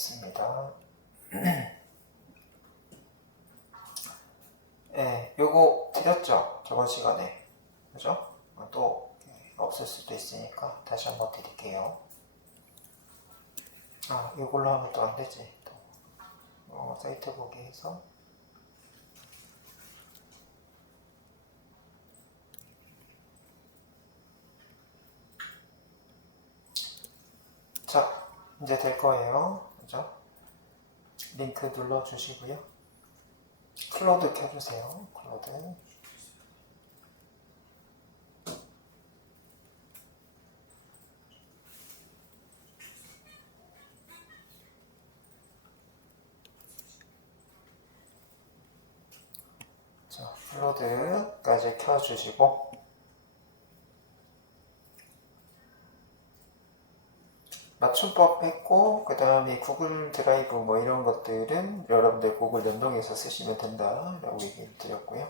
있습니다. 네, 요거 드렸죠? 저번 시간에. 그죠? 또 없을 수도 있으니까 다시 한번 드릴게요. 이걸로 하면 또 안 되지. 또 사이트 보기 해서. 자, 이제 될 거예요. 그죠? 링크 눌러주시고요. 클로드 켜주세요. 클로드. 자, 클로드까지 켜주시고 맞춤법 했고, 그 다음에 구글 드라이브 뭐 이런 것들은 여러분들 구글 연동해서 쓰시면 된다라고 얘기를 드렸고요.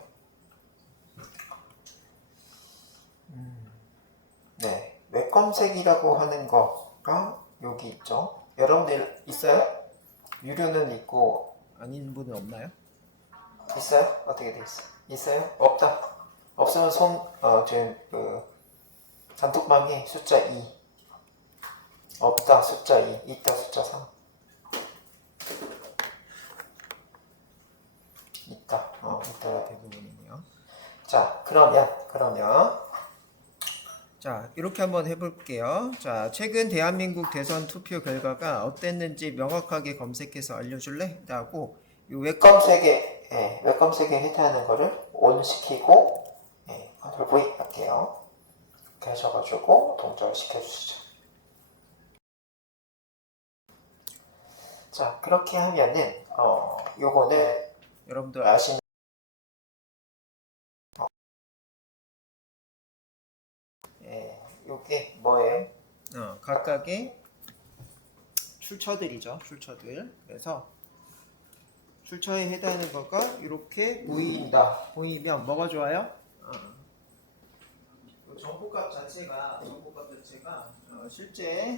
네, 웹 검색이라고 하는 거가 여기 있죠. 여러분들 있어요? 유료는 있고 아닌 분은 없나요? 있어요? 어떻게 돼 있어요? 있어요? 없다. 없으면 단톡방에 숫자 2. 없다 숫자 2, 있다 숫자 3. 있다가 대부분이네요. 자, 그러면 자, 이렇게 한번 해볼게요. 자, 최근 대한민국 대선 투표 결과가 어땠는지 명확하게 검색해서 알려줄래? 라고 이 웹검색에 해당하는 거를 ON 시키고 컨트롤 V 할게요. 이렇게 하셔가지고 동작을 시켜주시죠. 자, 그렇게 하면은 요거는 여러분들 아시는 요게 뭐예요? 각각의 출처들이죠. 출처들. 그래서 출처에 해당하는 거가 이렇게 보이면 뭐가 좋아요? 정보값 자체가 실제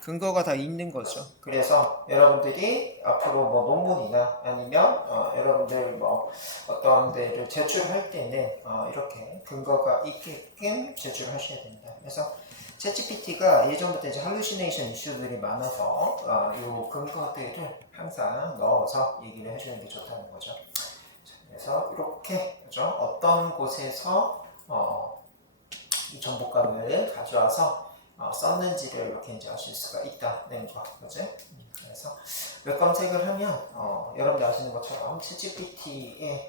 근거가 다 있는 거죠. 그래서 여러분들이 앞으로 뭐 논문이나 아니면 여러분들 뭐 어떤 데를 제출할 때는 이렇게 근거가 있게끔 제출하셔야 됩니다. 그래서 챗GPT가 예전부터 이제 할루시네이션 이슈들이 많아서 이 근거들을 항상 넣어서 얘기를 해주는 게 좋다는 거죠. 그래서 이렇게 그죠? 어떤 곳에서 이 정보값을 가져와서 썼는지를 이렇게 이제 아실 수가 있다는 거, 그죠? 그래서 웹 검색을 하면 여러분들 아시는 것처럼 챗GPT의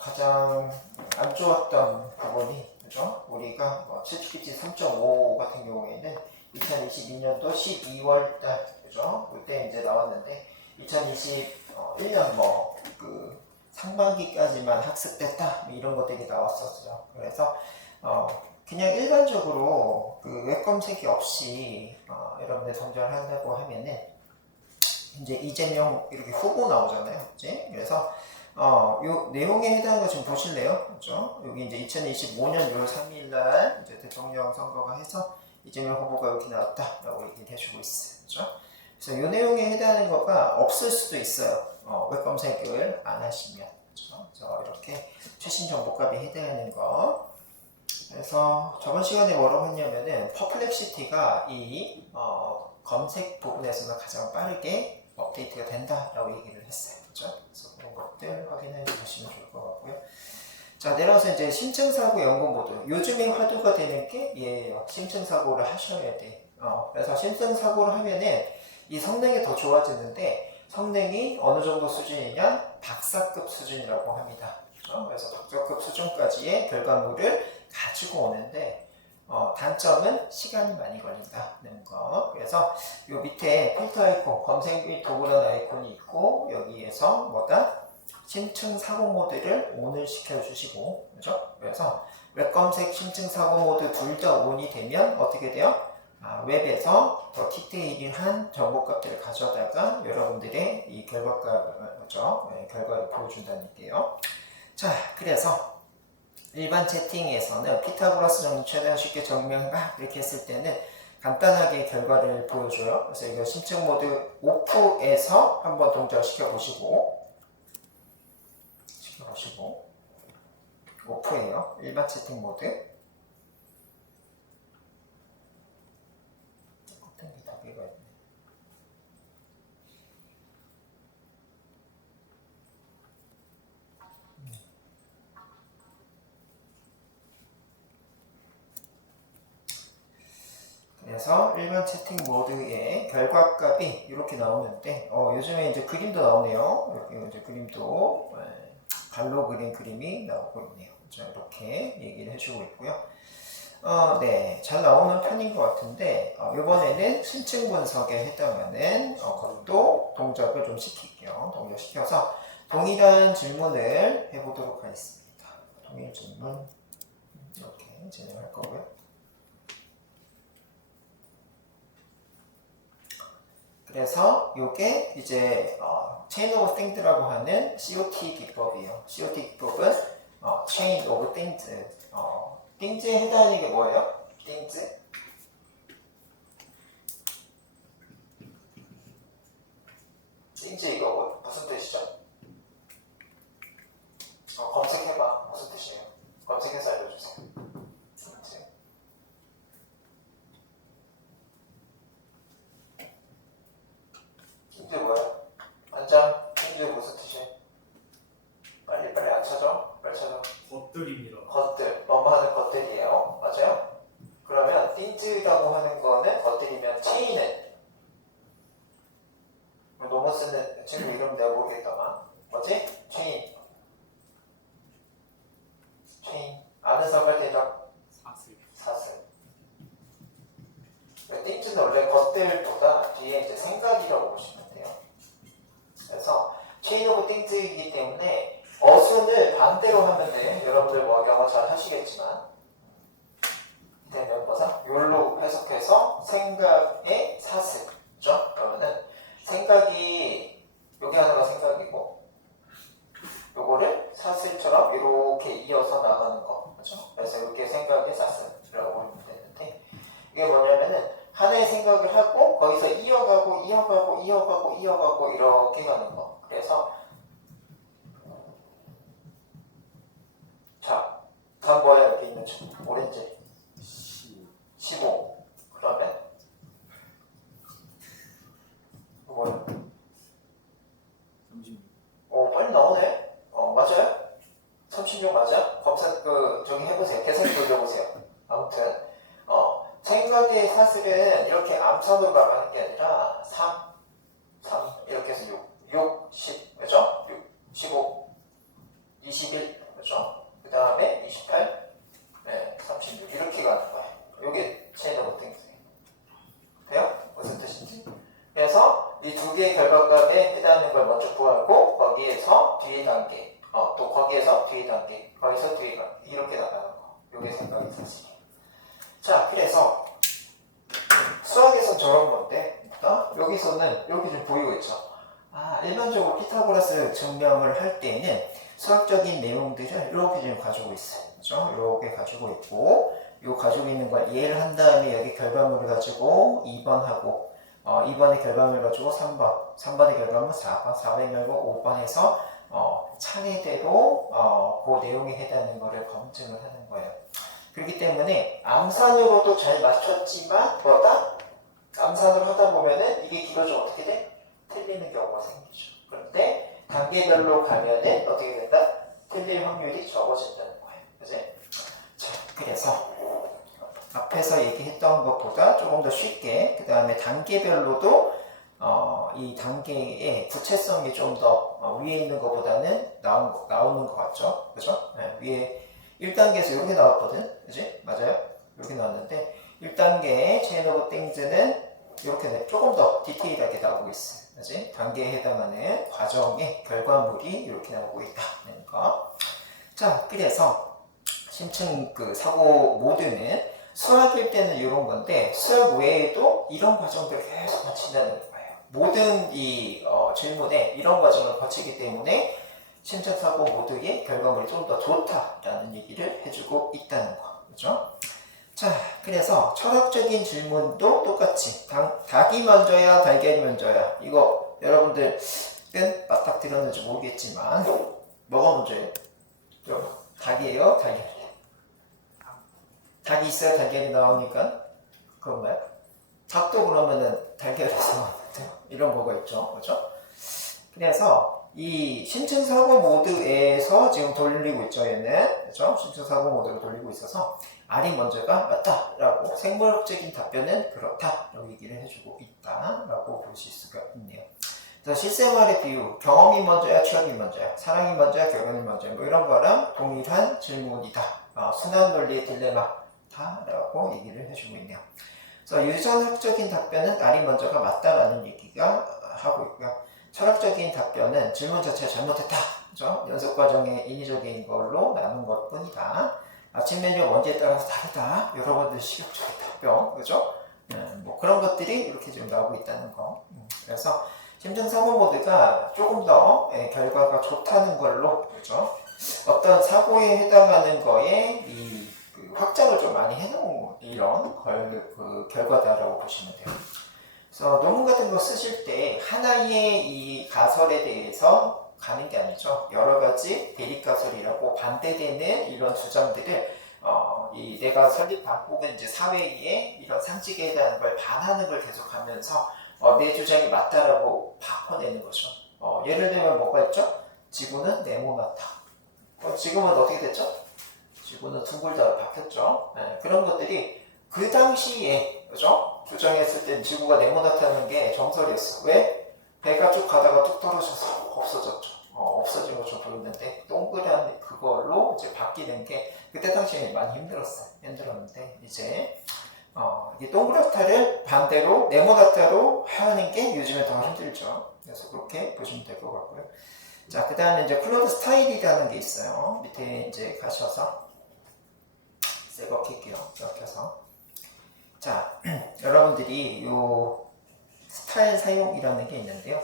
가장 안 좋았던 부분이, 그죠? 우리가 챗GPT 3.5 같은 경우에는 2022년도 12월달, 그죠? 그때 이제 나왔는데 2021년 상반기까지만 학습됐다 이런 것들이 나왔었죠. 그래서 그냥 일반적으로 그 웹 검색이 없이 여러분들 동작을 한다고 하면은 이제 이재명 이렇게 후보 나오잖아요. 그치? 그래서 요 내용에 해당하는 거 지금 보실래요? 그죠? 여기 이제 2025년 6월 3일 날 이제 대통령 선거가 해서 이재명 후보가 여기 나왔다라고 얘기를 해주고 있어요. 그죠? 그래서 요 내용에 해당하는 거가 없을 수도 있어요. 웹 검색을 안 하시면. 그죠? 그래서 이렇게 최신 정보값에 해당하는 거. 그래서 저번 시간에 뭐라고 했냐면은 퍼플렉시티가 이 검색 부분에서는 가장 빠르게 업데이트가 된다라고 얘기를 했어요. 그렇죠? 그래서 그런 것들 확인해 주시면 좋을 것 같고요. 자, 내려와서 이제 심층사고 연구 모드. 요즘에 화두가 되는 게 얘예요. 심층사고를 하셔야 돼. 그래서 심층사고를 하면은 이 성능이 더 좋아지는데 성능이 어느 정도 수준이냐? 박사급 수준이라고 합니다. 그래서 박사급 수준까지의 결과물을 가지고 오는데 단점은 시간이 많이 걸린다는 거. 그래서 요 밑에 필터 아이콘, 검색 및 도구란 아이콘이 있고 여기에서 뭐다? 심층 사고 모드를 ON을 시켜주시고, 그죠? 그래서 웹 검색, 심층 사고 모드 둘 다 ON이 되면 어떻게 돼요? 웹에서 더 디테일한 정보값들을 가져다가 여러분들의 이 결과를 보여준다는 얘기예요. 자, 그래서 일반 채팅에서는 피타고라스 정리 최대한 쉽게 증명해봐 이렇게 했을 때는 간단하게 결과를 보여줘요. 그래서 이거 심층 모드 오프에서 한번 동작을 시켜보시고 오프예요. 일반 채팅 모드. 그래서 일반 채팅 모드의 결과값이 이렇게 나오는데 요즘에 이제 그림도 나오네요. 이렇게 이제 그림도 발로 그린 그림이 나오고 있네요. 자, 이렇게 얘기를 해주고 있고요. 네, 잘 나오는 편인 것 같은데 이번에는 심층 분석에 해당하는 것도 동작을 좀 시킬게요. 동작시켜서 동일한 질문을 해보도록 하겠습니다. 동일 질문 이렇게 진행할 거고요. 그래서 이게 이제 Chain of Things라고 하는 COT 기법이에요. COT 기법은 Chain of Things. Things에 해당하는 게 뭐예요? Things? Things 이거 무슨 뜻이죠? 검색해봐. 무슨 뜻이에요? 검색해서 알려주세요. 힌트 뭐야? 안장? 힌트 무슨 뜻이에요? 빨리 안 찾아? 빨리 찾아. 것들입니다. 것들, 뭐하는 것들이에요. 맞아요? 그러면 things라고 하는 거는 것들이면 chain은 너무 쓰는 친구 이름 내가 모르겠다만 뭐지? chain 아는 사람 할 대답 사슬. things는 원래 것들보다 뒤에 이제 생각이라고 보시면 돼요. 그래서 chain of things이기 때문에 어순을 반대로 하면 돼. 여러분들 뭐 영어 잘 하시겠지만 되면 뭐사? 욜로 해석해서 생각의 사슬. 그죠? 그러면은 생각이 여기 하나가 생각이고 요거를 사슬처럼 이렇게 이어서 나가는 거. 그죠? 그래서 이렇게 생각의 사슬이라고 보면 되는데 이게 뭐냐면은 하나의 생각을 하고 거기서 이어가고 이렇게 가는 거. 그래서 자, 다음 뭐야? 여기 있는 점 오렌지 15. 그러면 뭐야? 36. 빨리 나오네. 맞아요? 36 맞아? 검사 저기 해보세요. 계산 돌려보세요. 아무튼 생각의 사슬은 이렇게 암산으로 나가는 게 아니라 3 이렇게 해서 6, 10, 그죠? 6, 15, 21, 그죠? 그 다음에 28, 36 이렇게 가는 거예요. 이게 체인 오브 띵스예요. 돼요? 무슨 뜻인지? 그래서 이 두 개의 결과값에 해당하는 걸 먼저 구하고 거기에서 뒤에 단계, 또 거기에서 뒤에 단계, 거기서 뒤에 단계 이렇게 나가는 거. 이게 생각의 사실이에요. 자, 그래서 수학에선 저런 건데 여기서는 여기 좀 보이고 있죠. 일반적으로 피타고라스 증명을 할 때는 수학적인 내용들을 이렇게 좀 가지고 있어요. 그죠? 이렇게 가지고 있고 요 가지고 있는 걸 이해를 한 다음에 여기 결과물을 가지고 2번하고 2번의 결과물을 가지고 3번 3번의 결과물 4번 4번의 결과 5번 해서 차례대로 그 내용에 해당하는 거를 검증을 하는 거예요. 그렇기 때문에 암산으로도 잘 맞췄지만 암산을 하다 보면은 이게 길어져 어떻게 돼? 틀리는 경우가 생기죠. 그런데 단계별로 가면은 어떻게 된다? 틀릴 확률이 적어진다는 거예요. 그지? 자, 그래서 앞에서 얘기했던 것보다 조금 더 쉽게 그 다음에 단계별로도 이 단계의 구체성이 좀 더 위에 있는 것보다는 나오는 것 같죠? 그죠? 네, 위에 1단계에서 이렇게 나왔거든? 그지? 맞아요? 이렇게 나왔는데 1단계의 Chain of Things는 이렇게 조금 더 디테일하게 나오고 있어요. 그지? 단계에 해당하는 과정의 결과물이 이렇게 나오고 있다는 거. 자, 그래서 심층 사고 모드는 수학일 때는 이런 건데 수학 외에도 이런 과정들을 계속 거친다는 거예요. 모든 이 질문에 이런 과정을 거치기 때문에 심층사고 모드의 결과물이 좀 더 좋다라는 얘기를 해주고 있다는 거. 그죠? 자, 그래서 철학적인 질문도 똑같이 닭이 먼저야 달걀이 먼저야, 이거 여러분들은 맞닥 들었는지 모르겠지만 뭐가 먼저예요? 닭이에요? 달걀이에요? 닭이 있어야 달걀이 나오니까 그런가요? 닭도 그러면은 달걀에서 나오는데 이런 거가 있죠, 그죠? 그래서 이 심층사고 모드에서 지금 돌리고 있죠, 얘는. 그죠? 심층사고 모드로 돌리고 있어서 R이 먼저가 맞다라고, 생물학적인 답변은 그렇다라고 얘기를 해주고 있다라고 보실 수가 있네요. 그래서 실생활의 비유, 경험이 먼저야 추억이 먼저야, 사랑이 먼저야 결혼이 먼저야, 뭐 이런 거랑 동일한 질문이다. 순환 논리의 딜레마다라고 얘기를 해주고 있네요. 그래서 유전학적인 답변은 R이 먼저가 맞다라는 얘기가 하고 있고요. 철학적인 답변은 질문 자체가 잘못했다. 그죠? 연습 과정의 인위적인 걸로 나눈 것 뿐이다. 아침 메뉴 원지에 따라서 다르다. 여러분들 시각적인 답변. 그죠? 뭐 그런 것들이 이렇게 지금 나오고 있다는 거. 그래서 심층사고 모드가 조금 더 결과가 좋다는 걸로, 그죠? 어떤 사고에 해당하는 거에 그 확장을 좀 많이 해놓은 이런 그 결과다라고 보시면 돼요. 그래서 논문 같은 거 쓰실 때 하나의 이 가설에 대해서 가는 게 아니죠. 여러 가지 대립가설이라고 반대되는 이런 주장들을 이 내가 설립한 혹은 이제 사회에 이런 상식에 대한 걸 반하는 걸 계속하면서 내 주장이 맞다라고 바꿔내는 거죠. 예를 들면 뭐가 있죠? 지구는 네모나다. 지금은 어떻게 됐죠? 지구는 둥글다 바뀌었죠. 네, 그런 것들이 그 당시에, 그죠? 주장했을 땐 지구가 네모나다는 게 정설이었어. 왜? 배가 쭉 가다가 뚝 떨어져서 없어졌죠. 없어진 것처럼 보이는데 동그란 그걸로 이제 바뀌는 게 그때 당시에 많이 힘들었어요. 힘들었는데 이제 이 동그랗다를 반대로 네모나다로 하는 게 요즘에 더 힘들죠. 그래서 그렇게 보시면 될 것 같고요. 자, 그 다음에 이제 클로드 스타일이라는 게 있어요. 밑에 이제 가셔서 새거 킬게요. 이렇게 해서. 자, 여러분들이 요 스타일 사용이라는 게 있는데요.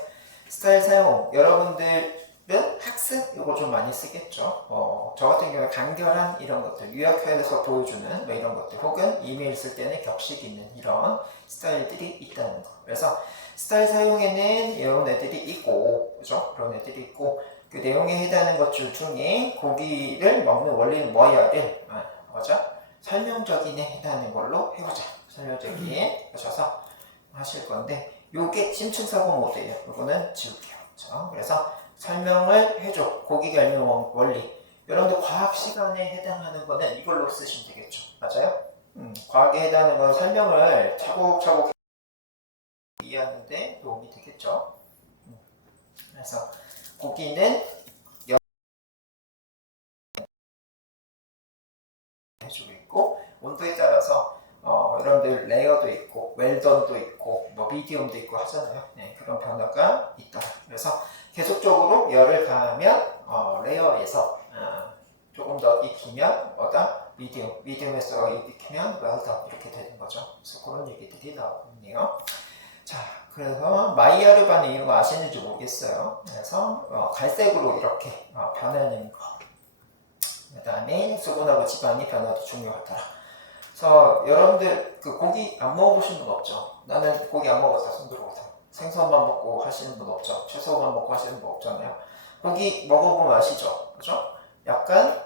스타일 사용, 여러분들은 학습 요거 좀 많이 쓰겠죠. 저 같은 경우에 간결한 이런 것들, 요약해서 보여주는 뭐 이런 것들, 혹은 이메일 쓸 때는 격식 있는 이런 스타일들이 있다는 거. 그래서 스타일 사용에는 이런 애들이 있고, 그죠? 그런 애들이 있고, 그 내용에 해당하는 것들 중에 고기를 먹는 원리는 뭐야를, 맞아? 설명적인에 해당하는 걸로 해보자. 설명적인 하셔서 하실 건데, 요게 심층사고 모드예요. 요거는 지울게요. 그렇죠? 그래서 설명을 해줘. 고기가 읽는 원리. 여러분들 과학 시간에 해당하는 거는 이걸로 쓰시면 되겠죠. 맞아요? 과학에 해당하는 건 설명을 차곡차곡 이해하는데 도움이 되겠죠. 그래서 고기는 해주고 있고, 온도에 따라서 여러분들 레어도 있고 웰던도 있고 뭐 미디움도 있고 하잖아요. 네, 그런 변화가 있다. 그래서 계속적으로 열을 가하면 레어에서 조금 더 익히면 뭐다? 미디움에서 익히면 웰던 이렇게 되는 거죠. 그래서 그런 얘기들이 나오고 있네요. 자, 그래서 마이야르반은 이런 거 아시는지 모르겠어요. 그래서 갈색으로 이렇게 변하는 거. 그 다음에 수분하고 지방이 변화도 중요하더라. 그래서 여러분들 그 고기 안 먹어보신 분 없죠? 나는 고기 안 먹어서 손 들어오세요. 생선만 먹고 하시는 분 없죠? 채소만 먹고 하시는 분 없잖아요. 고기 먹어보면 아시죠? 그죠? 약간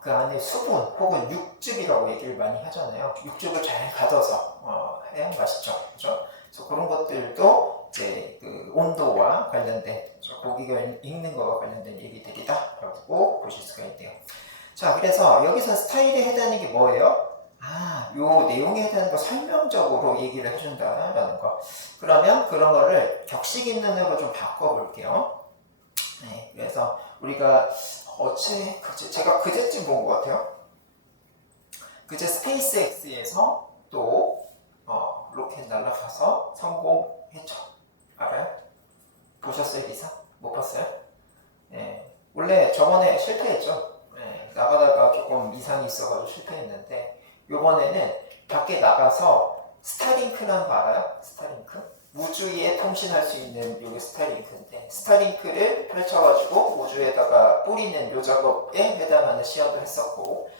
그 안에 수분 혹은 육즙이라고 얘기를 많이 하잖아요. 육즙을 잘 가둬서 해야 맛있죠. 그죠? 그래서 그런 것들도 이제 그 온도와 관련된, 고기가 익는 거와 관련된 얘기들이다 라고 보실 수가 있대요. 자, 그래서 여기서 스타일에 해당하는 게 뭐예요? 요 내용에 해당하는 거 설명적으로 얘기를 해준다라는 거. 그러면 그런 거를 격식 있는 으로 좀 바꿔볼게요. 네, 그래서 우리가 제가 그제쯤 본 것 같아요. 그제 스페이스X에서 또 로켓 날아가서 성공했죠. 알아요? 보셨어요, 기사? 못 봤어요? 네, 원래 저번에 실패했죠. 네, 나가다가 조금 이상이 있어가지고 실패했는데, 요번에는 밖에 나가서 스타링크라는 거 알아요? 스타링크? 우주에 통신할 수 있는 요게 스타링크인데, 스타링크를 펼쳐가지고 우주에다가 뿌리는 요 작업에 해당하는 시험도 했었고,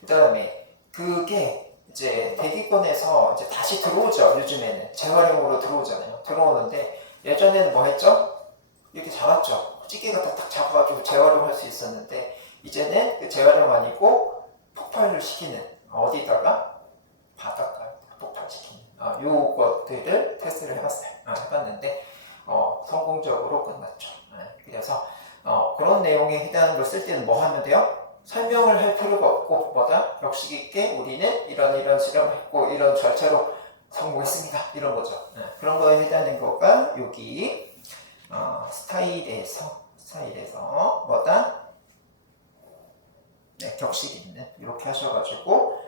그 다음에 그게 이제 대기권에서 이제 다시 들어오죠. 요즘에는 재활용으로 들어오잖아요. 들어오는데 예전에는 뭐 했죠? 이렇게 잡았죠. 찌개 갖다 딱 잡아가지고 재활용할 수 있었는데 이제는 그 재활용 아니고 폭발을 시키는 어디다가 바닷가에 폭발시키는 요것들을 테스트를 해봤어요. 해봤는데 성공적으로 끝났죠. 그래서 그런 내용에 해당하는 걸 쓸 때는 뭐 하면 돼요? 설명을 할 필요가 없고 뭐다? 격식 있게 우리는 이런 실험했고 이런 절차로 성공했습니다. 이런 거죠. 그런 거에 해당하는 거가 여기 스타일에서 뭐다? 네, 격식 있는 이렇게 하셔가지고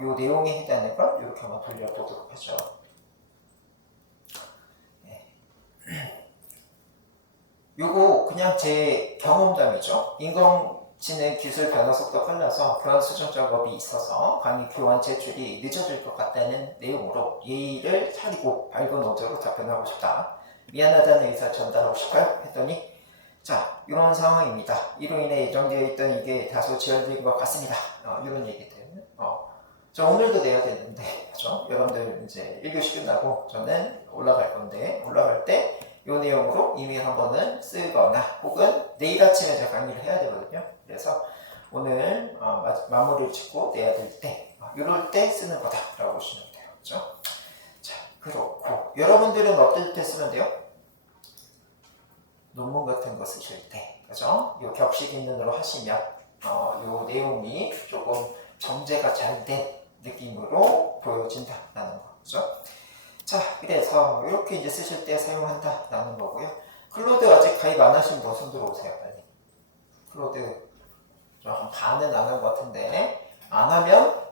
요 내용에 해당하는 걸 이렇게 한번 돌려보도록 하죠. 네. 요거 그냥 제 경험담이죠. 인공지능 기술 변화 속도가 빨라서 교환 수정 작업이 있어서 강의 교환 제출이 늦어질 것 같다는 내용으로 예의를 차리고 밝은 어조로 답변하고 싶다. 미안하다는 의사를 전달하고 싶어요. 했더니 자, 이런 상황입니다. 이로 인해 예정되어 있던 이게 다소 지연된 것 같습니다. 이런 얘기들. 저 오늘도 내야 되는데, 그죠? 여러분들 이제 1교시 끝나고 저는 올라갈 건데, 올라갈 때 이 내용으로 이메일 한 번은 쓰거나 혹은 내일 아침에 제가 강의를 해야 되거든요. 그래서 오늘 마무리를 짓고 내야 될 때, 이럴 때 쓰는 거다라고 보시면 돼요. 그죠? 자, 그렇고 여러분들은 어떨 때 쓰면 돼요? 논문 같은 거 쓰실 때, 그죠? 요 격식 있는으로 하시면 요 내용이 조금 정제가 잘 된 느낌으로 보여진다라는 거죠. 자, 그래서 이렇게 이제 쓰실 때 사용한다라는 거고요. 클로드 아직 가입 안 하신 분 손 들어오세요, 빨리. 클로드 좀 반은 안 한 것 같은데 안 하면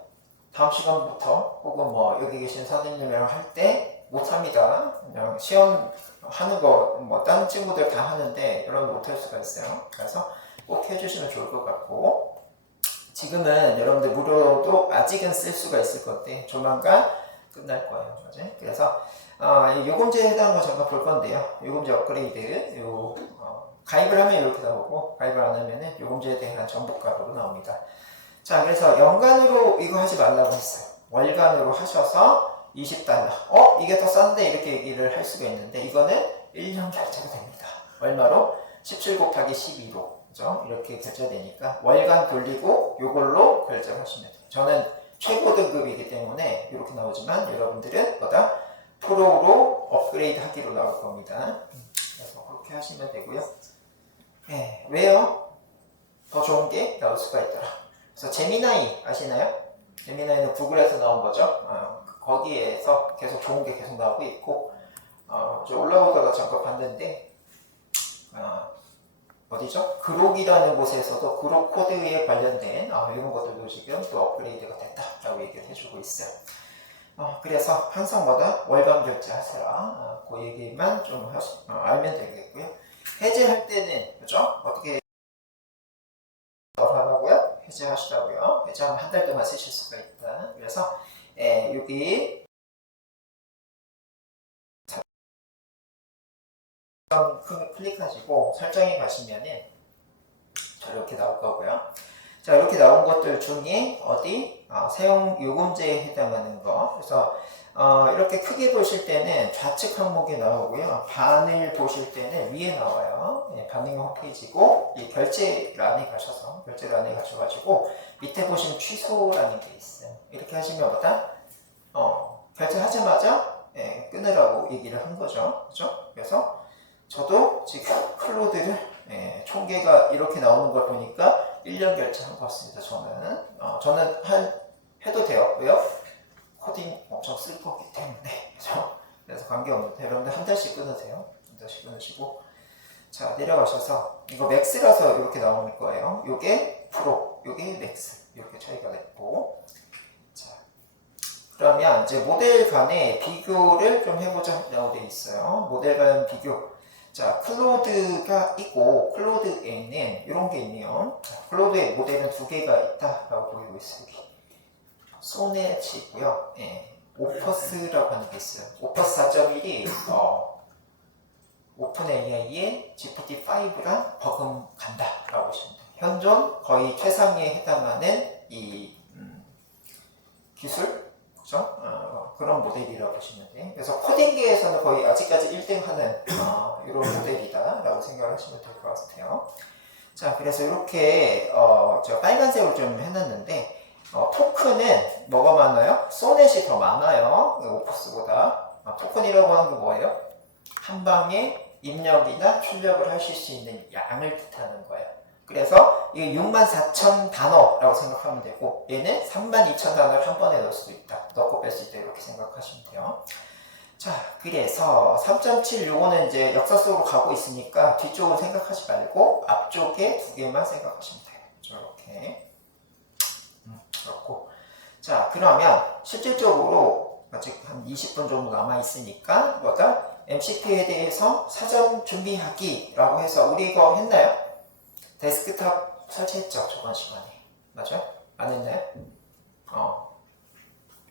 다음 시간부터 혹은 뭐 여기 계신 선생님이랑 할 때 못합니다. 그냥 시험 하는 거 뭐 다른 친구들 다 하는데 여러분 못할 수가 있어요. 그래서 꼭 해주시면 좋을 것 같고 지금은 여러분들 무료도 아직은 쓸 수가 있을 건데 조만간 끝날 거예요. 그래서 요금제에 해당하는 거 잠깐 볼 건데요. 요금제 업그레이드 가입을 하면 이렇게 나오고 가입을 안 하면 요금제에 대한 정보값으로 나옵니다. 자, 그래서 연간으로 이거 하지 말라고 했어요. 월간으로 하셔서 $20. 이게 더 싼데 이렇게 얘기를 할 수가 있는데 이거는 1년 결제가 됩니다. 얼마로? 17 곱하기 12로 그죠? 이렇게 결제되니까 월간 돌리고 이걸로 결제하시면 돼요. 저는 최고 등급이기 때문에 이렇게 나오지만 여러분들은 뭐다? 프로로 업그레이드 하기로 나올 겁니다. 그래서 그렇게 하시면 되고요. 네, 왜요? 더 좋은 게 나올 수가 있더라. 그래서 제미나이 아시나요? 제미나이는 구글에서 나온 거죠. 거기에서 계속 좋은 게 계속 나오고 있고 저 올라오다가 잠깐 봤는데 어디죠? 그록이라는 곳에서도 그록 코드에 관련된 이런 것들도 지금 또 업그레이드가 됐다라고 얘기를 해주고 있어요. 그래서 항상 마다 월간 결제하세요. 그 얘기만 좀 알면 되겠고요. 해제할 때는 그죠? 어떻게 하라고요? 해제하시라고요. 해제하면 한 달 동안 쓰실 수가 있다. 그래서 여기 클릭하시고 설정에 가시면은 이렇게 나올 거고요. 자, 이렇게 나온 것들 중에 어디 사용 요금제에 해당하는 거. 그래서 이렇게 크게 보실 때는 좌측 항목에 나오고요. 반을 보실 때는 위에 나와요. 반응 홈페이지고 이 결제란에 가셔가지고 밑에 보시면 취소라는 게 있어요. 이렇게 하시면 뭐다? 결제하자마자 끊으라고 얘기를 한 거죠. 그죠? 그래서 저도 지금 클로드를 총계가 이렇게 나오는 걸 보니까 1년 결제한 것 같습니다. 저는 해도 돼요. 왜요? 코딩 엄청 쓸 거기 때문에. 그죠? 그래서 관계없는데 여러분들 한 달씩 끊으세요. 한 달씩 끊으시고 자, 내려가셔서 이거 맥스라서 이렇게 나오는 거예요. 요게 프로, 요게 맥스 이렇게 차이가 냈고 자, 그러면 이제 모델 간의 비교를 좀 해보자라고 되어 있어요. 모델 간 비교. 자, 클로드가 있고 클로드에는 이런 게 있네요. 클로드의 모델은 두 개가 있다라고 보이고 있어요. 소넷이 있고요. 오퍼스라고 하는 게 있어요. 오퍼스 4.1이 오픈 AI의 GPT-5랑 버금간다라고 보시면 돼요. 현존 거의 최상위에 해당하는 이 기술, 그죠? 그런 모델이라고 보시면 돼요. 그래서 코딩계에서는 거의 아직까지 1등 하는 이런 모델이다라고 생각을 하시면 될 것 같아요. 자, 그래서 이렇게 제가 빨간색으로 좀 해놨는데 토큰은 뭐가 많아요? 소넷이 더 많아요. 오퍼스보다. 토큰이라고 하는 게 뭐예요? 한 방에 입력이나 출력을 하실 수 있는 양을 뜻하는 거예요. 그래서 이게 64,000 단어라고 생각하면 되고 얘는 32,000 단어를 한 번에 넣을 수도 있다. 넣고 뺄 수 있다. 이렇게 생각하시면 돼요. 자, 그래서 3.7 요거는 이제 역사 속으로 가고 있으니까 뒤쪽은 생각하지 말고 앞쪽에 두 개만 생각하시면 돼요. 이렇게. 그렇고. 자, 그러면 실질적으로 아직 한 20분 정도 남아있으니까 뭐다? MCP에 대해서 사전 준비하기라고 해서 우리 이거 했나요? 데스크탑 설치했죠? 저번 시간에. 맞아요? 안 했나요?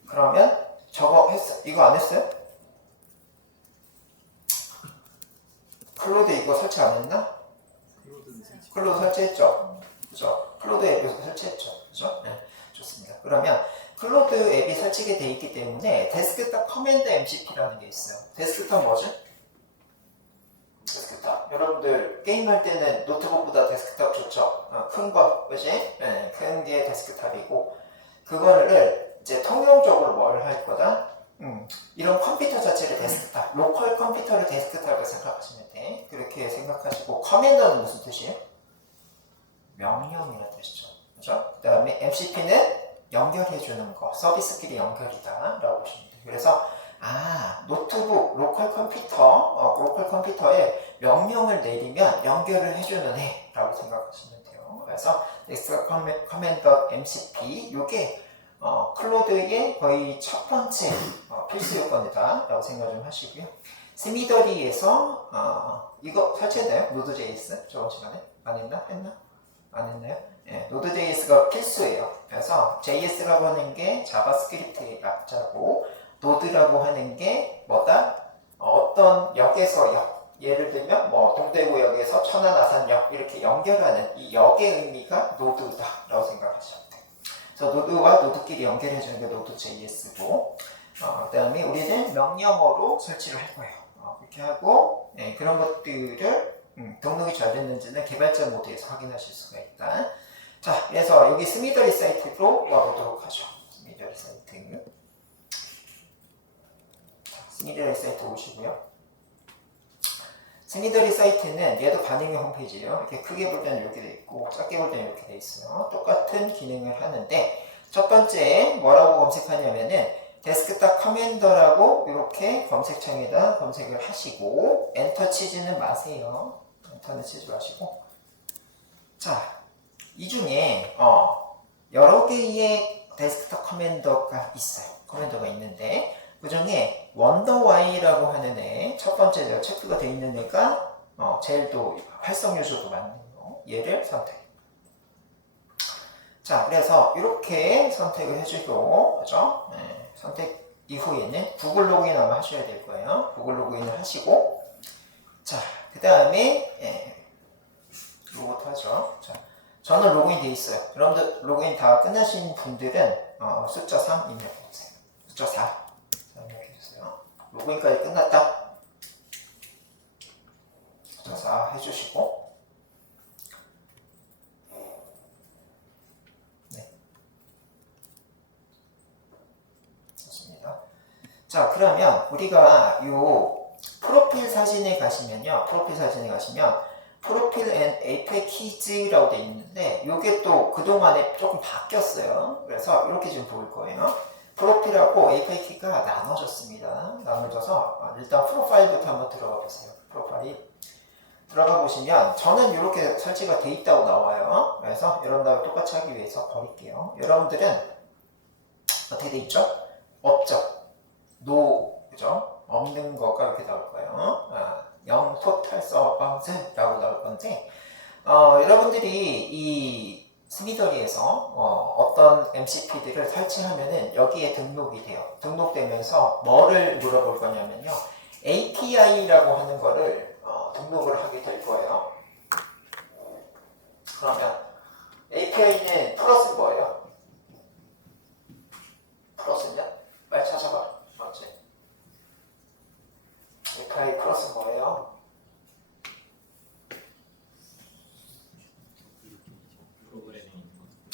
그러면 저거 했어? 이거 안 했어요? 클로드 이거 설치 안 했나? 클로드 설치했죠? 그죠? 클로드 앱에서 설치했죠? 그죠? 네, 좋습니다. 그러면 클로드 앱이 설치가 되어 있기 때문에 데스크탑 커맨드 MCP라는 게 있어요. 데스크탑 뭐지? 데스크탑. 여러분들 게임할 때는 노트북보다 데스크탑 좋죠? 큰 거, 그지? 네, 큰 게 데스크탑이고 그거를 이제 통용적으로 뭘 할 거다? 이런 컴퓨터 자체를 데스크탑, 로컬 컴퓨터를 데스크탑으로 생각하시면 돼. 그렇게 생각하시고 커맨더는 무슨 뜻이에요? 명령이라는 뜻이죠. 그죠? 그 다음에 MCP는 연결해주는 거, 서비스끼리 연결이다 라고 보시면 돼요. 그래서 노트북, 로컬 컴퓨터에 명령을 내리면 연결을 해주는 애 라고 생각하시면 돼요. 그래서 엑스트라 커맨더 MCP 요게 클로드의 거의 첫 번째 필수 요건이다 라고 생각 좀 하시고요. 스미더리에서 이거 설치했나요? 노드.js 저번 시간에? 안 했나? 했나? 안 했나요? 네, 노드.js가 필수예요. 그래서 JS라고 하는 게 자바스크립트의 약자고 노드라고 하는 게 뭐다? 어떤 역에서 역, 예를 들면 뭐 동대구역에서 천안아산역 이렇게 연결하는 이 역의 의미가 노드다 라고 생각하시면 돼요. 그래서 노드와 노드끼리 연결해주는 게 노드.js고 그 다음에 우리는 명령어로 설치를 할 거예요. 그렇게 하고 그런 것들을 등록이 잘 됐는지는 개발자 모드에서 확인하실 수가 있다. 자, 그래서 여기 스미더리 사이트로 와보도록 하죠. 스미더리 사이트. 스미더리 사이트 오시고요. 스미더리 사이트는 얘도 반응형 홈페이지예요. 이렇게 크게 볼 때는 이렇게 돼 있고 작게 볼 때는 이렇게 돼 있어요. 똑같은 기능을 하는데 첫 번째 뭐라고 검색하냐면은 데스크탑 커맨더라고 이렇게 검색창에다 검색을 하시고 엔터 치지는 마세요. 엔터는 치지 마시고 자, 이 중에 여러 개의 데스크탑 커맨더가 있어요. 커맨더가 있는데 그 중에 원더와이라고 하는 애 첫 번째 체크가 되어 있는 애가 제일 또 활성 요소도 많네요. 얘를 선택. 자, 그래서 이렇게 선택을 해주고 그죠? 네, 선택 이후에는 구글 로그인 아마 하셔야 될 거예요. 구글 로그인을 하시고 자, 그 다음에 요것도 하죠. 자, 저는 로그인 돼 있어요. 여러분들 로그인 다 끝나신 분들은 숫자 3 입력해주세요. 숫자 4 입력해주세요. 로그인까지 끝났다. 숫자 4 해주시고 네, 좋습니다. 자, 그러면 우리가 요 프로필 사진에 가시면요. 프로필 앤 API 키즈라고 되어 있는데 이게 또 그동안에 조금 바뀌었어요. 그래서 이렇게 좀 보일 거예요. 프로필하고 API 키가 나눠졌습니다. 나눠져서 일단 프로파일부터 한번 들어가 보세요. 프로파일 들어가 보시면 저는 이렇게 설치가 돼 있다고 나와요. 그래서 여러분들하고 똑같이 하기 위해서 버릴게요. 여러분들은 어떻게 돼 있죠? 없죠? 그죠? 없는 거가 이렇게 나올 거예요. 0 토탈 서버즈라고 나올 건데 여러분들이 이 스미더리에서 어떤 MCP들을 설치하면은 여기에 등록이 돼요. 등록되면서 뭐를 물어볼 거냐면요. API라고 하는 거를 등록을 하게 될 거예요. 그러면 API는 플러스 뭐예요? 플러스냐? 빨리 찾아봐. 맞지? API 플러스 뭐예요?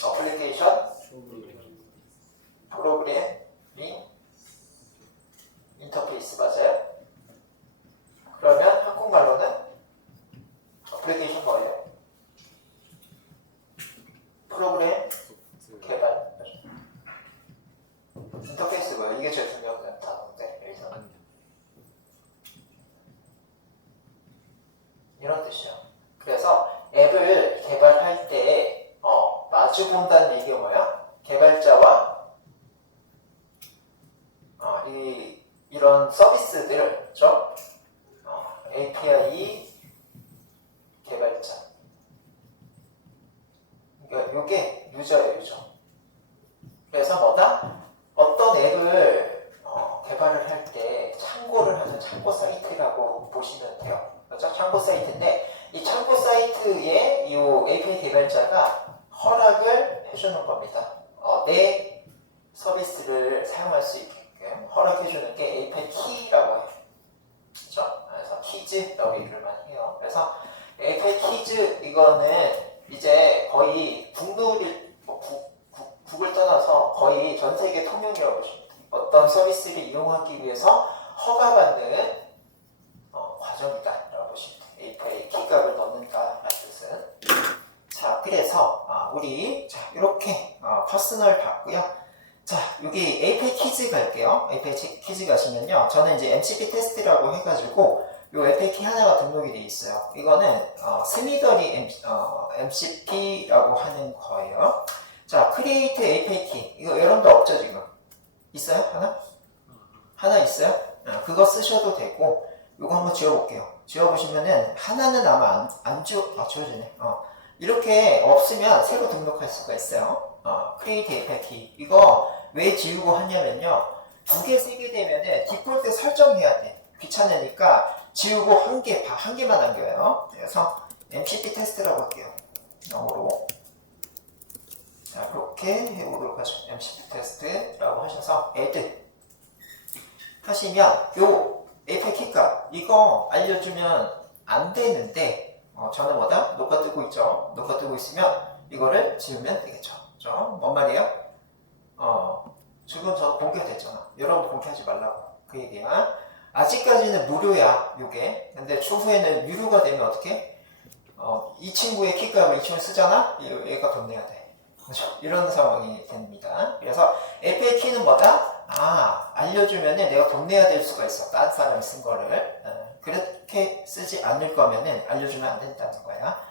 어플리케이션? 프로그래밍? 인터페이스 맞아요? 그러면 한국말로는 어플리케이션 뭐예요? 프로그램 개발. 인터페이스 뭐예요? 이게 제일 중요한 단어인데 여기서 이런 뜻이요. 그래서 앱을 개발할 때 마주 본다는 얘기가 뭐야? 개발자와 이런 서비스들, 그렇죠? API 개발자. 그러니까 이게 유저예요, 유저. 그래서 뭐다? 어떤 앱을 개발을 할 때 참고를 하는 참고 사이트라고 보시면 돼요. 그렇죠? 참고 사이트인데 이 참고 사이트에 이 API 개발자가 허락을 해주는 겁니다. 내 서비스를 사용할 수 있게끔 허락해주는 게 API 키라고 해요. 그렇죠? 그래서 키즈라고 얘기를 많이 해요. 그래서 API 키즈 이거는 이제 거의 국을 떠나서 거의 전 세계 통용이라고 보시면 돼요. 어떤 서비스를 이용하기 위해서 허가받는 과정이다라고 보시면 돼요. API 키값을 넣는다라는 뜻은. 자, 그래서 우리 이렇게 퍼스널 봤고요. 자, 여기 API 키즈 갈게요. API 키즈 가시면요, 저는 이제 MCP 테스트라고 해가지고 요 API 키 하나가 등록이 돼 있어요. 이거는 스미더리 MCP라고 하는 거예요. 자, create API 키 이거 여러분도 없죠 지금? 있어요? 하나 있어요? 그거 쓰셔도 되고 이거 한번 지워볼게요. 지워보시면은 하나는 아마 지워지네. 이렇게 없으면 새로 등록할 수가 있어요. create API 키 이거 왜 지우고 하냐면요, 2개, 3개 되면은 디폴트 설정해야 돼. 귀찮으니까 지우고 한 개만 남겨요. 그래서 MCP 테스트라고 할게요. 영어로. 자, 그렇게 해오도록 하죠. MCP 테스트라고 하셔서 add 하시면 요 API 키값 이거 알려주면 안 되는데 저는 뭐다? 녹화 뜨고 있죠. 녹화 뜨고 있으면 이거를 지우면 되겠죠. 그렇죠? 뭔 말이에요? 지금 저 공개됐잖아. 여러분 공개하지 말라고 그 얘기야. 아직까지는 무료야 요게. 근데 추후에는 유료가 되면 어떻게? 이 친구의 키값을 이 친구 쓰잖아? 얘가 돈 내야 돼. 그렇죠? 이런 상황이 됩니다. 그래서 API 키는 뭐다? 알려주면은 내가 돈 내야 될 수가 있어. 다른 사람이 쓴 거를. 그렇게 쓰지 않을 거면은 알려주면 안 된다는 거야.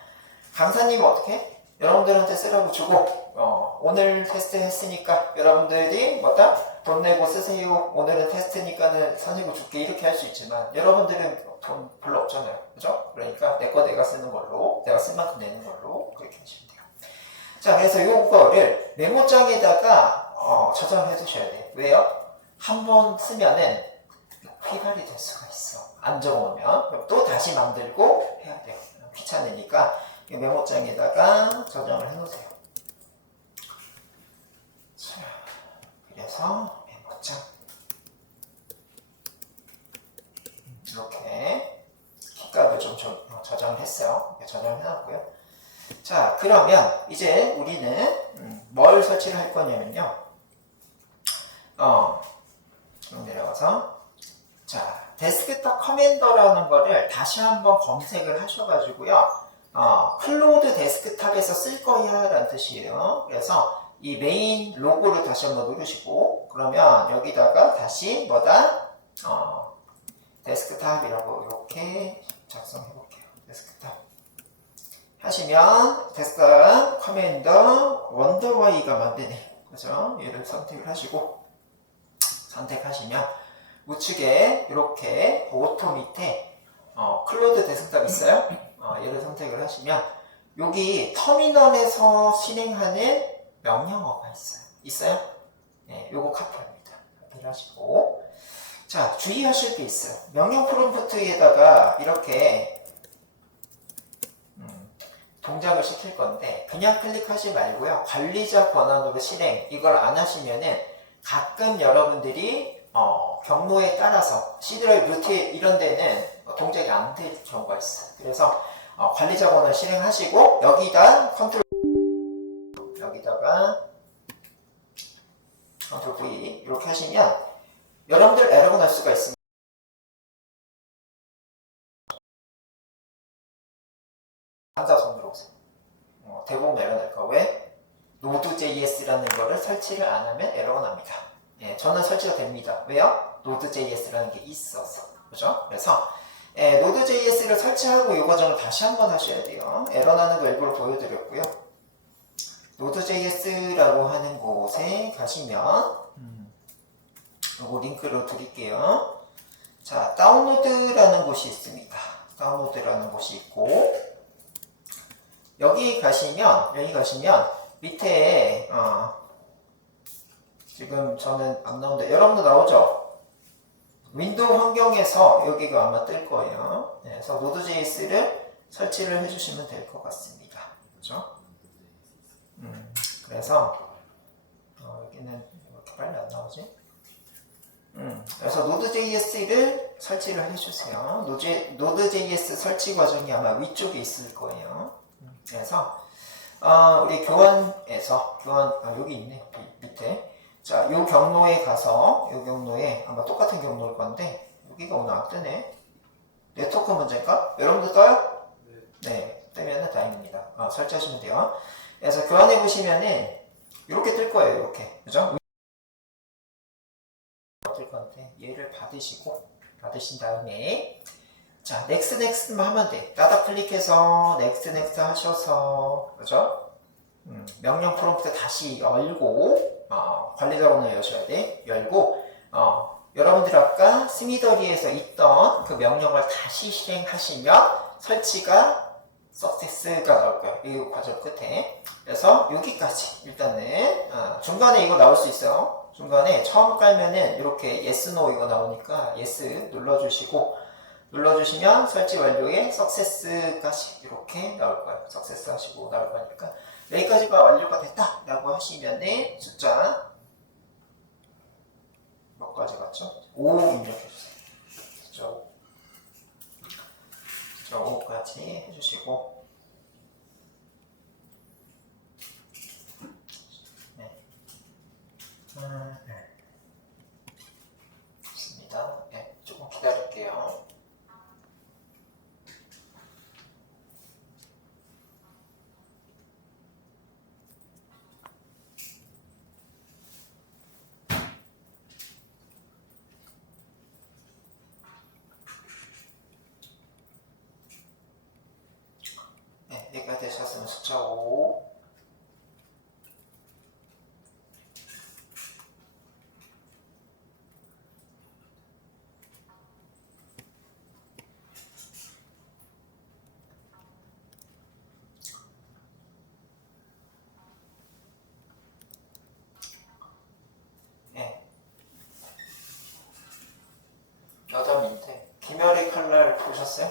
강사님은 어떻게? 여러분들한테 쓰라고 주고, 오늘 테스트 했으니까 여러분들이 뭐다? 돈 내고 쓰세요. 오늘은 테스트니까는 선생님 줄게. 이렇게 할 수 있지만 여러분들은 돈 별로 없잖아요. 그죠? 그러니까 내 거 내가 쓰는 걸로, 내가 쓴 만큼 내는 걸로 그렇게 하시면 돼요. 자, 그래서 요거를 메모장에다가 저장해 두셔야 돼요. 왜요? 한번 쓰면은 휘발이 될 수가 있어. 안 적으면 또 다시 만들고 해야 돼요. 귀찮으니까 메모장에다가 저장을 해 놓으세요. 자, 그래서 메모장 이렇게 키값을 좀 저장을 했어요. 이렇게 저장을 해놨고요. 자, 그러면 이제 우리는 뭘 설치를 할 거냐면요, 내려가서 자, 데스크탑 커맨더라는 거를 다시 한번 검색을 하셔가지고요, 클로우드 데스크탑에서 쓸 거야 라는 뜻이에요. 그래서 이 메인 로고를 다시 한번 누르시고, 그러면 여기다가 다시 뭐다? 데스크탑이라고 이렇게 작성해 볼게요. 데스크탑 하시면 데스크탑 커맨더 원더와이가 만드네. 그죠? 얘를 선택을 하시고, 선택하시면 우측에 이렇게 오토 밑에 클로우드 데스크탑 있어요? 얘를 선택을 하시면 여기 터미널에서 실행하는 명령어가 있어요. 있어요? 네, 요거 카피합니다. 카피를 하시고, 자, 주의하실 게 있어요. 명령 프롬프트에다가 이렇게 동작을 시킬 건데 그냥 클릭하지 말고요, 관리자 권한으로 실행, 이걸 안 하시면은 가끔 여러분들이 경로에 따라서 C 드라이브 루트 이런 데는 동작이 안 될 경우가 있어요. 그래서 관리 작업을 실행하시고 여기다가 컨트롤 V 이렇게 하시면 여러분들 에러가 날 수가 있습니다. 손으로 오세요. 대부분 에러 날까? 왜? Node.js라는 거를 설치를 안 하면 에러가 납니다. 예, 저는 설치가 됩니다. 왜요? Node.js라는 게 있어서. 그죠? 그래서 Node.js를 설치하고 이 과정을 다시 한번 하셔야 돼요. 에러 나는 거 일부러 보여드렸고요. Node.js라고 하는 곳에 가시면 요거 링크로 드릴게요. 자, 다운로드라는 곳이 있습니다. 다운로드라는 곳이 있고 여기 가시면 밑에 지금 저는 안 나오는데 여러분도 나오죠? 윈도우 환경에서 여기가 아마 뜰 거예요. 네, 그래서 Node.js를 설치를 해주시면 될 것 같습니다. 그죠? 그래서 여기는 왜 이렇게 빨리 안 나오지? 그래서 Node.js를 설치를 해주세요. Node.js 설치 과정이 아마 위쪽에 있을 거예요. 그래서 우리 교환에서 여기 있네 밑에. 자, 요 경로에 가서 요 경로에 아마 똑같은 경로일 건데 여기가 오늘 안 뜨네. 네트워크 문제인가? 여러분들 떠요? 네, 뜨면은 다행입니다. 설치하시면 돼요. 그래서 교환해 보시면은 이렇게 뜰 거예요. 이렇게, 그죠? 뜰 건데 얘를 받으신 다음에 자, 넥스트만 하면 돼. 따다 클릭해서 넥스트 하셔서, 그죠? 명령 프롬프트 다시 열고 관리 자원을 여셔야 돼. 열고 여러분들 아까 스미더리에서 있던 그 명령을 다시 실행하시면 설치가 석세스가 나올 거예요. 이 과정 끝에. 그래서 여기까지 일단은 중간에 이거 나올 수 있어요. 중간에 처음 깔면은 이렇게 yes, no 이거 나오니까 yes 눌러주시면 설치 완료에 석세스까지 이렇게 나올 거예요. 석세스 하시고 나올 거니까 여기까지가 완료가 됐다 라고 하시면은 숫자 몇 가지 갔죠? 5 입력해주세요. 숫자 5까지 해주시고 네. 좋습니다. 네, 조금 기다릴게요. 네, 여기가 되셨으면 숫자 5 여담인데 김열의 칼날 보셨어요?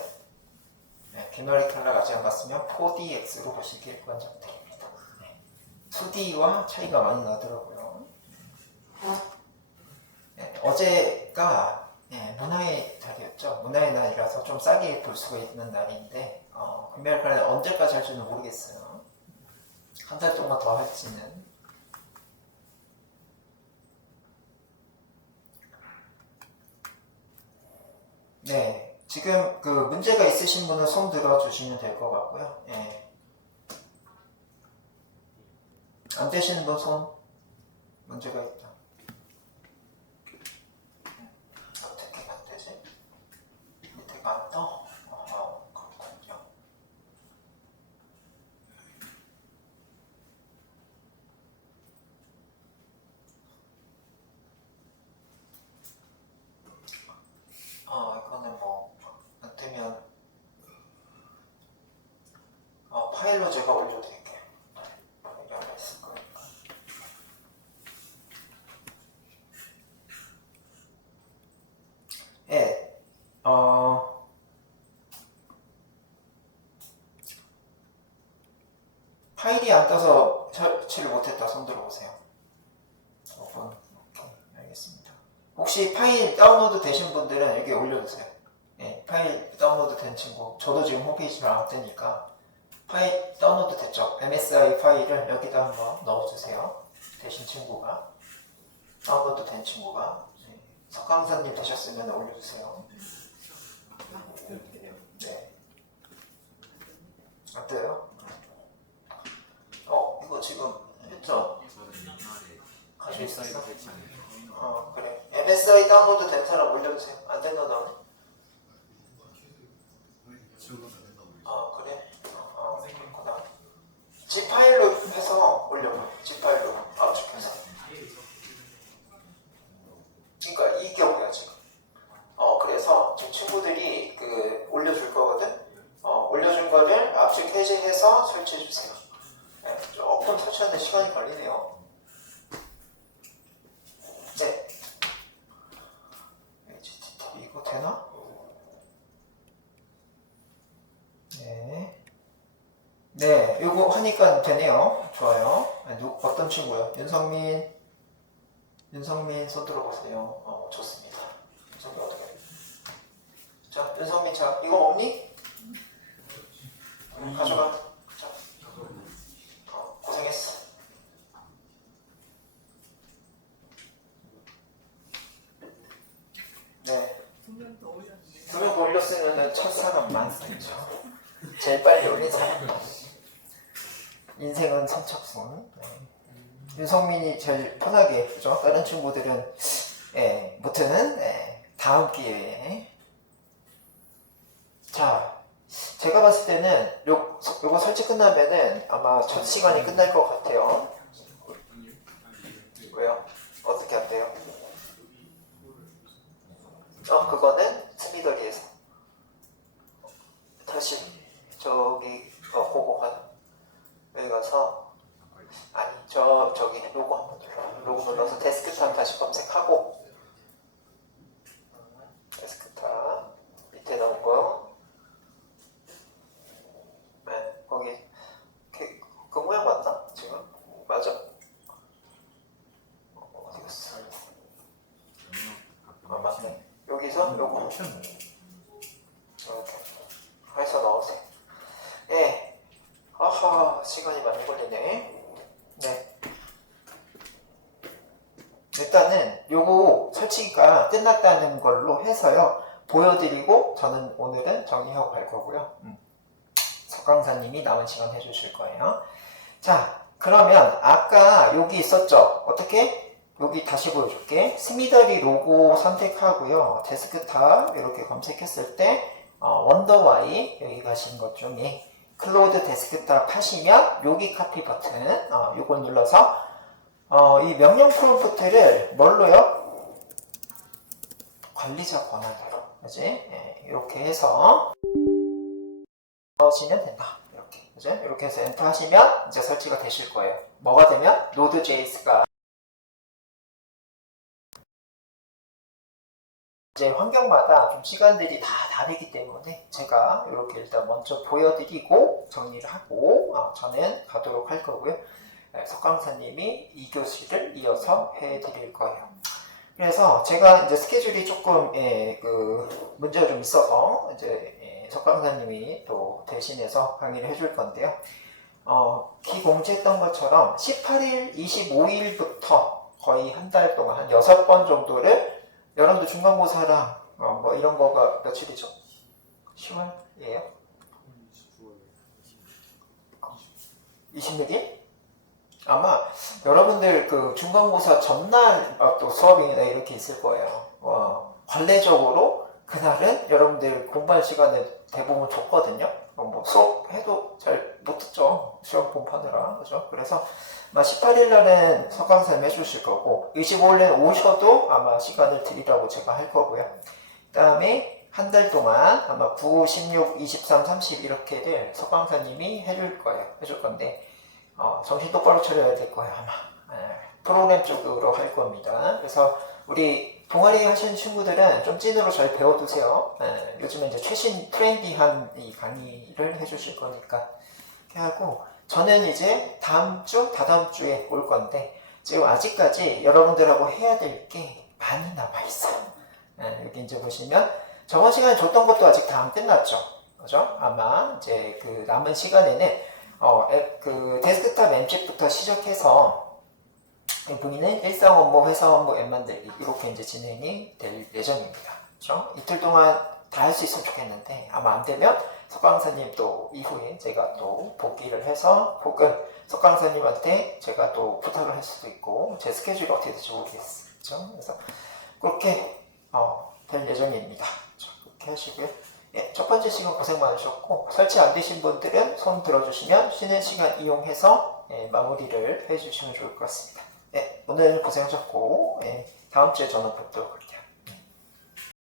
네, 김열의 칼날 아직 안 봤으면 4DX로 보시길 권장드립니다. 네. 2D와 차이가 많이 나더라고요. 네, 어제가 문화의 달이었죠. 문화의 날이라서 좀 싸게 볼 수가 있는 날인데 김열의 칼날 언제까지 할지는 모르겠어요. 한 달 동안 더 할지는. 네, 지금 그 문제가 있으신 분은 손 들어주시면 될 것 같고요. 안 되시는 분 손 문제가 있다. 어떻게 안 되지? 밑에가 안 떠? 그렇군요. 이거는 뭐 안 되면 파일로 제가 올려드릴게요. 파일이 있을 거니까. 예, 파일이 안 떠서 설치를 못했다 손 들어보세요. 5번. 오케이. 혹시 파일 다운로드 되신 분들은 여기 올려주세요. 예, 파일 다운로드 된 친구. 저도 지금 홈페이지 잘 안 뜨니까 파일 다운로드 됐죠? MSI 파일을 여기다 한번 넣어주세요. 되신 친구가. 다운로드 된 친구가. 예, 석강사님 되셨으면 올려주세요. 네. 안 떠요? 이거 지금 했죠? 가지고 있었어? 그래. MSI 다운로드 된 사람 올려주세요. 안 된다, 나는? 그래. 그렇구나. G 파일로 해서 올려봐. G 파일로 압축해서. 그러니까 이 경우야, 지금. 그래서 지금 친구들이 올려줄 거거든? 올려준 거를 압축 해제해서 설치해주세요. 네, 조금 설치하는데 시간이 걸리네요. 네. HTTP 이거 되나? 네. 네, 이거 하니까 되네요. 좋아요. 어떤 친구요? 윤성민 손 들어보세요. 좋습니다. 윤성민 어떻게? 자, 윤성민, 자, 이거 먹니? 가져가. 자, 고생했어. 네. 2명 더 올렸으면 첫 사람 많습니다. 제일 빨리 올린 사람. 인생은 선착순. 네. 윤성민이 제일 편하게, 그죠? 다른 친구들은, 무튼, 다음 기회에. 자, 제가 봤을 때는 요거 설치 끝나면은 아마 첫 시간이 끝날 것 같아요. 왜요? 어떻게 한대요? 그거는 스미더리에서 다시 저기 여기 가서 저기 로고 한번 로고 눌러서 데스크탑 다시 검색하고 데스크탑 밑에 나온 거 거기 그 모양 맞나? 지금? 맞아. 어디 갔어? 맞네. 여기서 요거 이렇게 해서 넣으세요. 네. 아하, 시간이 많이 걸리네. 네. 일단은 요거 설치가 끝났다는 걸로 해서요. 보여드리고 저는 오늘은 정리하고 갈 거고요. 석강사님이 남은 시간 해주실 거예요. 자, 그러면 아까 여기 있었죠? 어떻게? 여기 다시 보여줄게. 스미더리 로고 선택하고요. 데스크탑 이렇게 검색했을 때 원더와이 여기 가시는 것 중에 클로우드 데스크탑 하시면 여기 카피 버튼 요걸 눌러서 이 명령 프롬프트를 뭘로요? 관리자 권한으로, 그지? 이렇게 해서 넣으시면 된다. 이렇게, 그죠? 이렇게 해서 엔터 하시면 이제 설치가 되실 거예요. 뭐가 되면 Node.js가 이제 환경마다 좀 시간들이 다 다르기 때문에 제가 이렇게 일단 먼저 보여드리고 정리를 하고 저는 가도록 할 거고요. 석강사님이 2교시를 이어서 해드릴 거예요. 그래서 제가 이제 스케줄이 조금 문제가 좀 있어서 이제 석강사님이 또 대신해서 강의를 해줄 건데요. 기공지했던 것처럼 18일, 25일부터 거의 한 달 동안 한 6번 정도를 여러분들 중간고사랑 뭐 이런 거가 며칠이죠? 10월이에요? 26일? 아마 여러분들 그 중간고사 전날 또 수업이나 이렇게 있을 거예요. 관례적으로 그날은 여러분들 공부할 시간을 대부분 줬거든요. 뭐 수업해도 잘 못 듣죠. 시험 공부하느라. 그죠? 그래서 18일 날은 석강사님 해주실 거고 25일은 오셔도 아마 시간을 드리라고 제가 할 거고요. 그 다음에 한 달 동안 아마 9, 16, 23, 30 이렇게를 석강사님이 해줄 건데 정신 똑바로 차려야 될 거예요 아마. 프로그램 쪽으로 할 겁니다. 그래서 우리 동아리 하시는 친구들은 좀 찐으로 잘 배워두세요. 요즘에 이제 최신 트렌디한 이 강의를 해주실 거니까 이렇게 하고 저는 이제 다다음 주에 올 건데 지금 아직까지 여러분들하고 해야 될 게 많이 남아있어요. 여기 이제 보시면 저번 시간에 줬던 것도 아직 다 안 끝났죠. 그죠? 아마 이제 그 남은 시간에는 그 데스크탑 엠집부터 시작해서 여기는 일상 업무, 회사 업무, 앱 만들기 이렇게 이제 진행이 될 예정입니다. 그죠? 이틀 동안 다 할 수 있으면 좋겠는데 아마 안 되면 석 강사님 또 이후에 제가 또 복귀를 해서 혹은 석 강사님한테 제가 또 부탁을 할 수도 있고 제 스케줄이 어떻게 될지 모르겠어요. 그죠? 그래서 그렇게 될 예정입니다. 그렇게 하시고요. 예, 첫 번째 시간 고생 많으셨고 설치 안 되신 분들은 손 들어주시면 쉬는 시간 이용해서 마무리를 해주시면 좋을 것 같습니다. 예, 오늘 고생하셨고 다음 주에 저는 뵙도록 할게요.